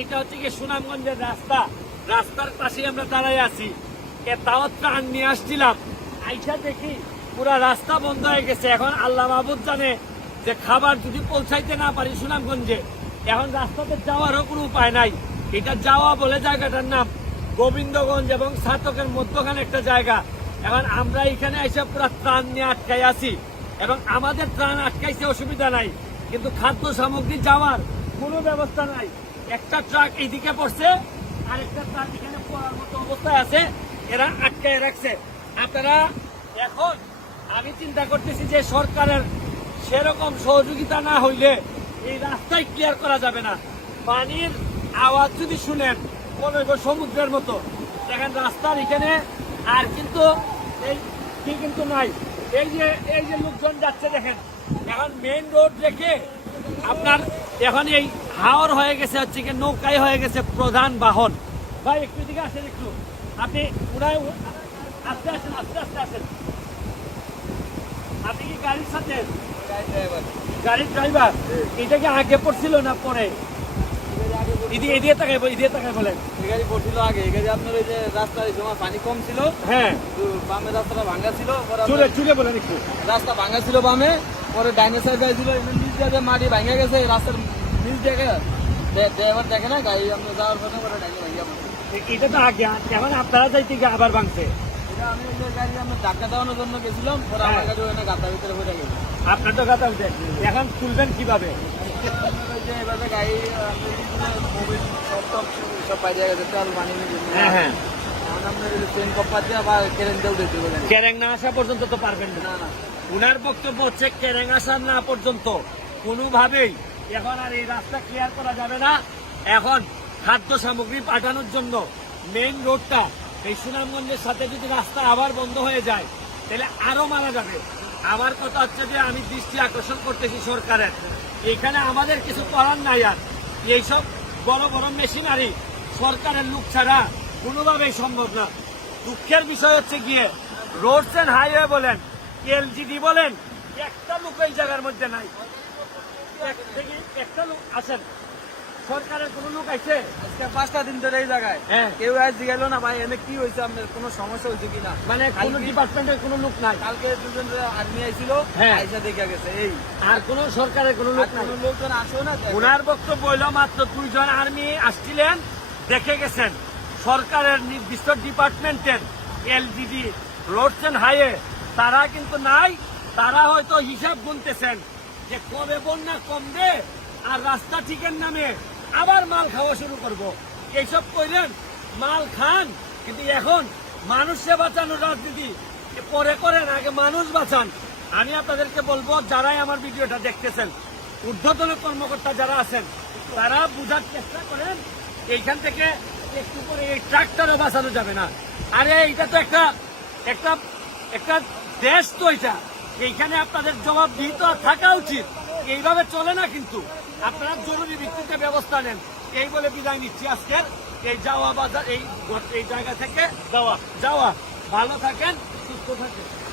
এইটা হচ্ছে কি সুনামগঞ্জের রাস্তা। রাস্তার পাশে আমরা দাঁড়াই আছি। এ তাও ত্রাণ নিয়ে আসছিলাম। আইসা দেখি পুরা রাস্তা বন্ধ হয়ে গেছে। এখন আল্লাহ মাহবুদ জানে যে খাবার যদি পৌঁছাইতে না পারি সুনামগঞ্জে, এখন রাস্তাতে যাওয়ারও কোনো উপায় নাই। এটা যাওয়া বলে জায়গাটার নাম গোবিন্দগঞ্জ এবং সাতকের মধ্যখানে একটা জায়গা। এখন আমরা এখানে এসে পুরো ত্রাণ নিয়ে আটকাই আছি। এবং আমাদের ত্রাণ আটকাইছে অসুবিধা নাই। কিন্তু খাদ্য সামগ্রী যাওয়ার কোনো ব্যবস্থা নাই। একটা ট্রাক এইদিকে পড়ছে আর একটা ট্রাক এখানে পড়ার মতো অবস্থায় আছে, এরা আটকায় রাখছে। আপনারা এখন আমি চিন্তা করতেছি যে সরকারের সেরকম সহযোগিতা না হইলে এই রাস্তায় ক্লিয়ার করা যাবে না। পানির আওয়াজ যদি শুনেন মনে সমুদ্রের মতো। দেখেন রাস্তার এখানে আর কিন্তু এই কি কিন্তু নাই। এই যে এই যে লোকজন যাচ্ছে দেখেন। এখন মেইন রোড রেখে আপনার এখন এই হাওর হয়ে গেছে হচ্ছে কি নৌকায় হয়ে গেছে প্রধান বাহন। ভাই একটু দিকে আসেন একটু। আপনি উড়ায় আস্তে আসেন আস্তে আস্তে আসেন। আপনি কি গাড়ির সাথে? গাড়ির ড্রাইভার এটা কি আগে পড়ছিল না পরে? এদিকে এদিকে তাকাই এদিকে তাকাই বলেন। এই গাড়ি পড়ছিল আগে। এই গাড়ি আপনার ওই যে রাস্তার এই সময় পানি কম ছিল। হ্যাঁ। বামে রাস্তাটা ভাঙা ছিল পরে আপনার চুলে চুলে বলেন একটু। রাস্তা ভাঙা ছিল বামে। পরে ডাইনে সাইড গাড়ি ছিল নিচ দিয়ে মাটি ভাঙা গেছে রাস্তার নিচ দেখে। ড্রাইভার দেখে না গাড়ি আপনি যাওয়ার পথে পরে ডাইনে ভাঙিয়া এটা তো আগে এখন আপনারা যাইতে গিয়ে আবার ভাঙছে। এটা আমি গাড়ি ধাক্কা দেওয়ানোর জন্য গেছিলাম পরে আমার হ্যাঁ। গাড়ি ওখানে গাতার ভিতরে পড়ে গেছে। আপনার তো কথা উঠে এখন তুলবেন কীভাবে? গাড়ি সব সব সব পাই দিয়ে গেছে তেল পানি হ্যাঁ হ্যাঁ। ট্রেন আবার না আসা পর্যন্ত তো পারবেন না। উনার বক্তব্য হচ্ছে কেরেং আসার না পর্যন্ত। কোনোভাবেই এখন আর এই রাস্তা ক্লিয়ার করা যাবে না। এখন খাদ্য সামগ্রী পাঠানোর জন্য মেইন রোডটা এই সুনামগঞ্জের সাথে যদি রাস্তা আবার বন্ধ হয়ে যায়, তাহলে আরও মারা যাবে। আমার কথা হচ্ছে যে আমি দৃষ্টি আকর্ষণ করতেছি সরকারের। এখানে আমাদের কিছু করার নাই আর। এইসব বড় বড় মেশিনারি সরকারের লোক ছাড়া কোনোভাবেই সম্ভব না। দুঃখের বিষয় হচ্ছে গিয়ে রোডস এন্ড হাইওয়ে বলেন এলজিডি বলেন একটা লোক এই জায়গার মধ্যে নাই। একটা লোক আছেন। সরকারের কোনো লোক আছে আজকে পাঁচটা দিন ধরে এই জায়গায়। হ্যাঁ। কেউ আজ জিগাইলো না ভাই এনে কি হয়েছে আপনার কোনো সমস্যা হয়েছে কিনা? মানে কোনো ডিপার্টমেন্টের কোনো লোক নাই? কালকে দুজন আর্মি আইছিল হ্যাঁ। আইসা দেখে গেছে এই। আর কোনো সরকারের কোনো লোক নাই? লোকজন আসো না। ওনার বক্তব্য হইল মাত্র দুইজন আর্মি আসছিলেন দেখে গেছেন। সরকারের নির্দিষ্ট ডিপার্টমেন্টের এলজিডি রোডস এন্ড হাইওয়ে তারা কিন্তু নাই, তারা হয়তো হিসাব গুনতেছেন যে কবে বন্যা কমবে আর রাস্তা ঠিকের নামে আবার মাল খাওয়া শুরু করব। এইসব কইলেন মাল খান, কিন্তু এখন মানুষকে বাঁচানোর রাজনীতি। পরে করেন, আগে মানুষ বাঁচান। আমি আপনাদেরকে বলব, যারাই আমার ভিডিওটা দেখতেছেন, ঊর্ধ্বতন কর্মকর্তা যারা আছেন, তারা বোঝার চেষ্টা করেন, এইখান থেকে একটু করে এই ট্রাক্টরও বাঁচানো যাবে না। আরে এইটা তো একটা একটা একটা দেশ তো এটা। এইখানে আপনাদের জবাব আর থাকা উচিত। এইভাবে চলে না কিন্তু। আপনারা জরুরি ভিত্তিতে ব্যবস্থা নেন। এই বলে বিদায় নিচ্ছি আজকের। এই যাওয়া বাজার, এই এই জায়গা থেকে যাওয়া। যাওয়া। ভালো থাকেন, সুস্থ থাকেন।